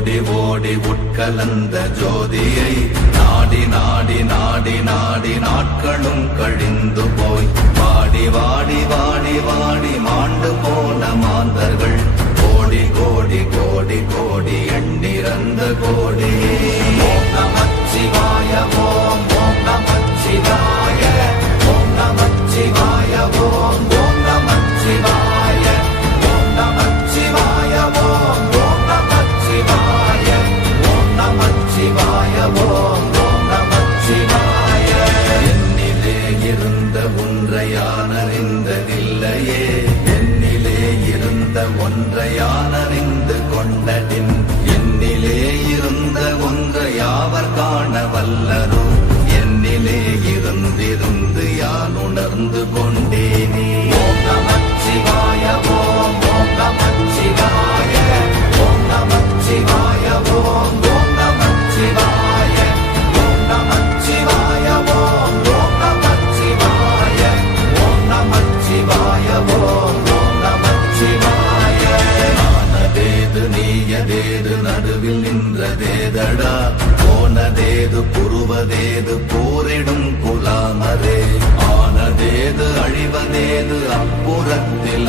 ஓடி ஓடி உட்கலந்த ஜோதியை நாடி நாடி நாடி நாடி நாட்களும் கழிந்து போய் வாடி வாடி வாடி வாடி மாண்டு போன மாந்தர்கள் கோடி கோடி கோடி கோடி எண்ணிறந்த கோடி. ஓம் நமச்சிவாய ஓம் ஓம் நமச்சிவாய ஓம் நமச்சிவாய ஓம் ஓம் நமச்சிவாய ஓம் நமச்சிவாய ஓம் ஓம் நமச்சிவாய ஓம் நமச்சிவாய ஓம் ஓம் நமச்சிவாய. என்னிலே இருந்த ஒன்றை யான் அறிந்ததில்லையே, என்னிலே இருந்த ஒன்றை யான் அறிந்து கொண்டடின், என்னிலே இருந்த ஒன்றை யாவர் காண வல்லரோ, என்னிலே இருந்திருந்து யான் உணர்ந்து கொண்டேனே. ஓம் நமச்சிவாய ஓம் ஓம் நமச்சிவாய ஓம் நமச்சிவாய ஓம் ஓம் நமச்சிவாய ஓம் நமச்சிவாய ஓம் ஓம் நமச்சிவாய ஓம் நமச்சிவாய ஓம் ஓம் நமச்சிவாய. நானதேது நீயதேது நடுவில் நின்றதேதடா, போனதேது புருவதேது போரிடும் குலாமரே, ஆனதேது அழிவதேது அப்புறத்தில்